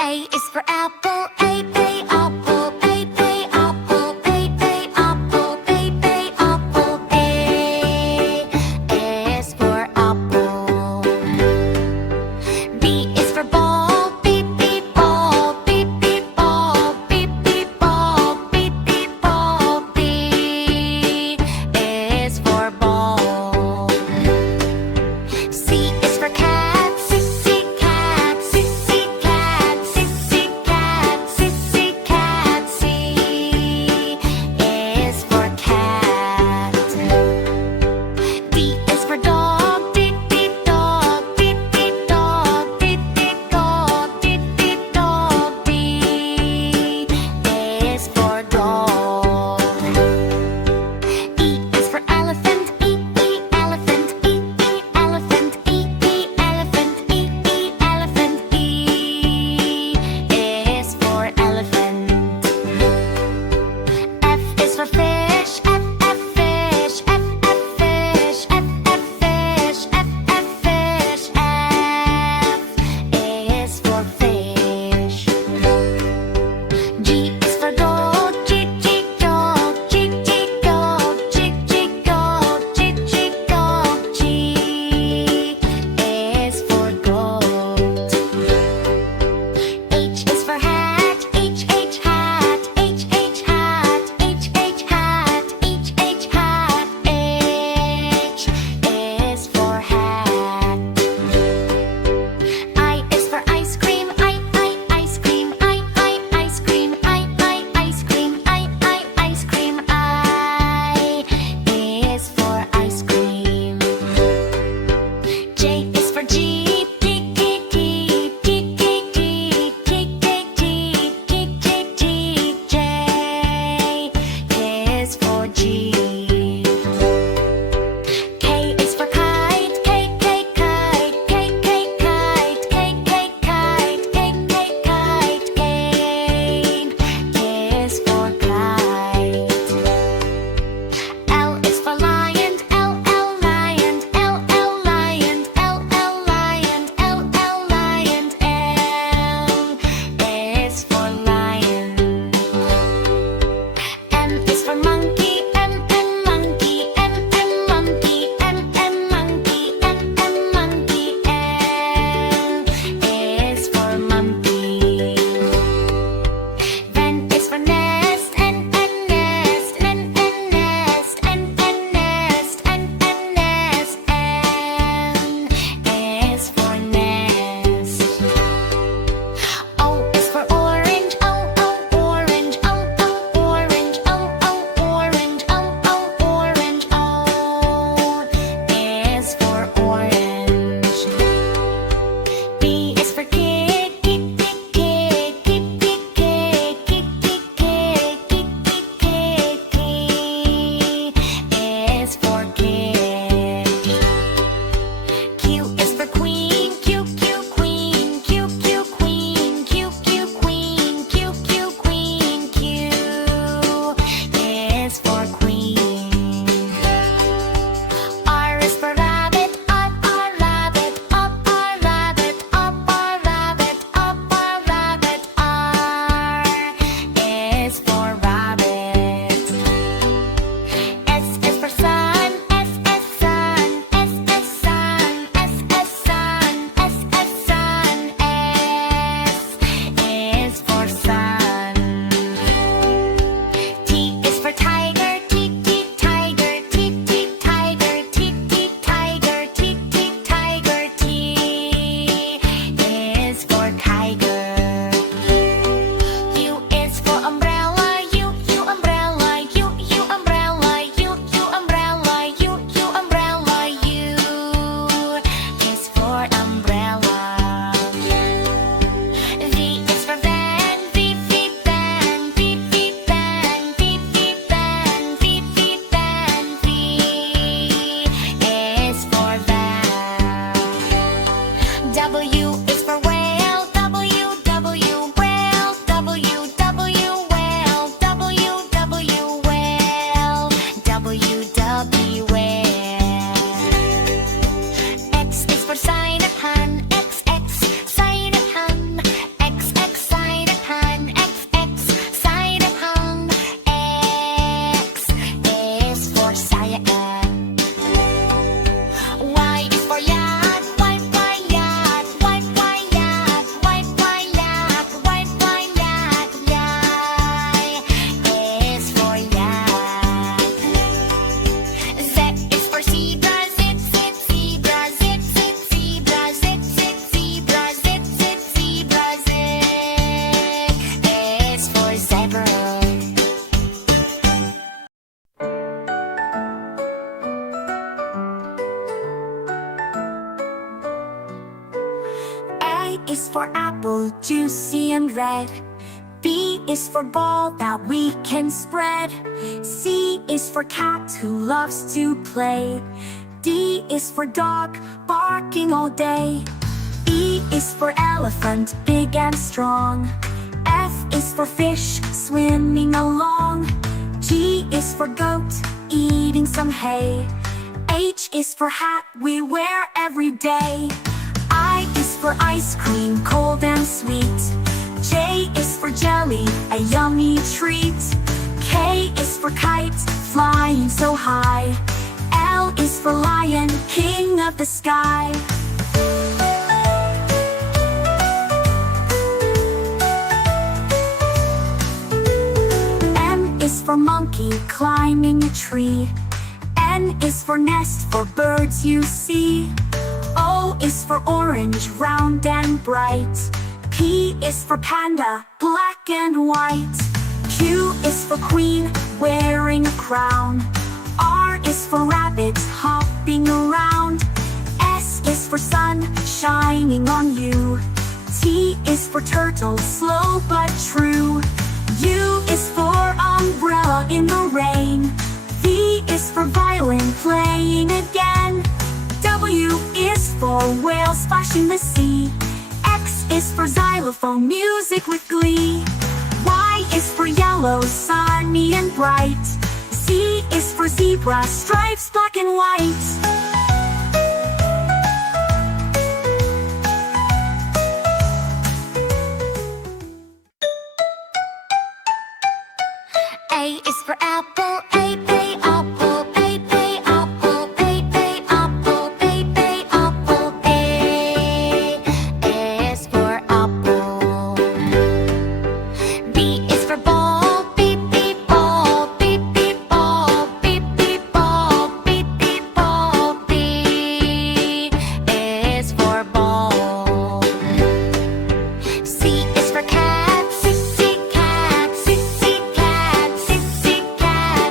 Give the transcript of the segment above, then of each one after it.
A is for apple, A, apple, A, apple, A, apple, A, apple. A is for apple. B is for ball, B, ball, B, ball, B, ball, B, ball. B is for ball. C is for cat, C, cat, C, cat, C, cat, C, cat. C is for cat. D is for dog, D, dog, D, dog, D, dog, D, dog. D is for dog. E is for elephant, E, elephant, E, elephant, E, elephant, E, elephant. E is for elephant. F is for fish, F, fish, F, fish, F, fish, F, fish. F is for fish. G is for goat, G, dog, G, dog, G, dog, G, dog. G is for goat. H is for hat, H, hat, H, hat, H, hat, H, hat. H is for hat. I is for ice cream, I, ice cream, I, ice cream, I, ice cream, I, ice cream. I is for ice cream. J is for jeep, J is for jeep. K is for kite, K, kite, K, kite, K, kite, K, kite. K is for kite. L is for lion, L, lion, L, lion, L, lion, L, lion. L is for lion. M is for monkey, M, monkey, M, monkey, M, monkey, M, monkey. M is for monkey. N is for nest, N, nest, N, nest, N, nest, N, nest. N is for nest. O is for orange, O, orange, O, orange, O, orange, O, orange. O is for orange. P is for kid, kid, kid, kid, kid, kid, kid, kid, kid. K is for kid. Q is for queen, Q, queen, Q, queen, Q, queen, Q, queen. Q is for queen. R is for rabbit, R, rabbit, R, rabbit, R, rabbit, R, rabbit. R is for rabbit. S is for sun, S, sun, S, sun, S, sun, S, sun. S is for sun. T is for tiger, T, tiger, T, tiger, T, tiger, T, tiger. T is for tiger. U is for umbrella, U, umbrella, U, umbrella, U, umbrella, U, umbrella. U is for umbrella. V is for van, V, van, V, van, V, van, V, van. V is for van. W is for whale, W, whale, W, whale, W, whale, W, whale. X is for sign of hun, X, sign of hun, X, is for apple, juicy and red. B is for ball that we can spread. C is for cat who loves to play. D is for dog, barking all day. E is for elephant, big and strong. F is for fish, swimming along. G is for goat, eating some hay. H is for hat we wear every day. I is for ice cream, cold and sweet. J is for jelly, a yummy treat. K is for kite, flying so high. L is for lion, king of the sky. M is for monkey, climbing a tree. N is for nest, for birds you see. O is for orange, round and bright. P is for panda, black and white. Q is for queen, wearing a crown. R is for rabbit, hopping around. S is for sun, shining on you. T is for turtle, slow but true. U is for umbrella in the rain. V is for violin, playing again. W is for whale splashing the sea. X is for xylophone, music with glee. Y is for yellow, sunny and bright. Z is for zebra, stripes black and white. A is for apple, A, apple, A, apple, A, apple, A, apple. A is for apple. B is for ball, B, ball, B, ball, B, ball, B, ball. B is for ball. C is for cat, C, cat, C, cat. C, cat,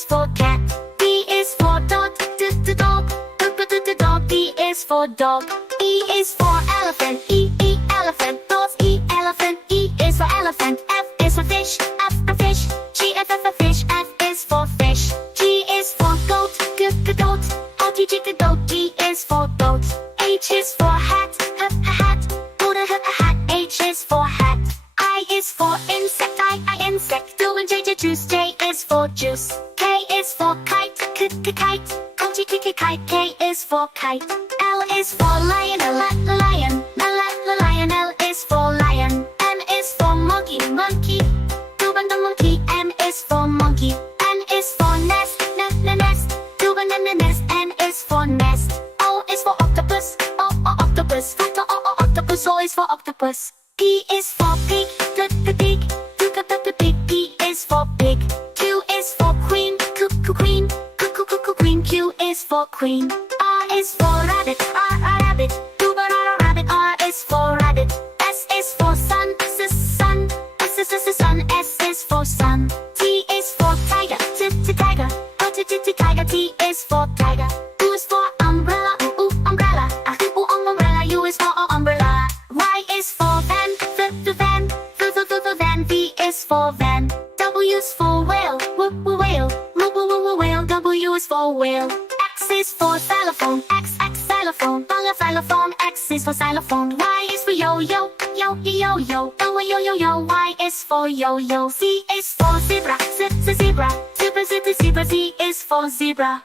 is for cat. D is for dog. Dog. Dog. D is for dog. E is for elephant. Elephant. Dog. Elephant. E is for elephant. F is for fish. F for fish. G F for fish. F is for fish. G is for goat. Goat. Goat. G is for goat. H is for hat. Hat. Hat. H is for hat. I is for insect. I insect. Doing J juice. J is for juice. K is for kite. Kite. Kite. K is for kite. L is for lion. Lion. Lion. L is for lion. M is for monkey. Monkey. Doing the monkey. M is for monkey. N is for nest. Nest. Doing the nest. N is for nest. O is for octopus. Octopus. Octopus. O is for octopus. P is for pig. Pig. Pig. P is for pig. Q is for queen. Queen. Queen. Q is for queen. R is for rabbit. Rabbit. Rabbit. R is for rabbit. S is for sun. Sun. Sun. S is for sun. T is for tiger. Tiger. Tiger. T is for tiger. U is for umbrella. Umbrella. Umbrella. U is for umbrella. Y is for van. Van. Van. V is for van. W is for whale. Whale. Whale. W is for whale. X is for xylophone. X xylophone. Xylophone. X is for xylophone. Y is for yo-yo. Yo-yo. Yo-yo. Y is for yo-yo. Z is for zebra. Zebra. Zebra. Z is for zebra.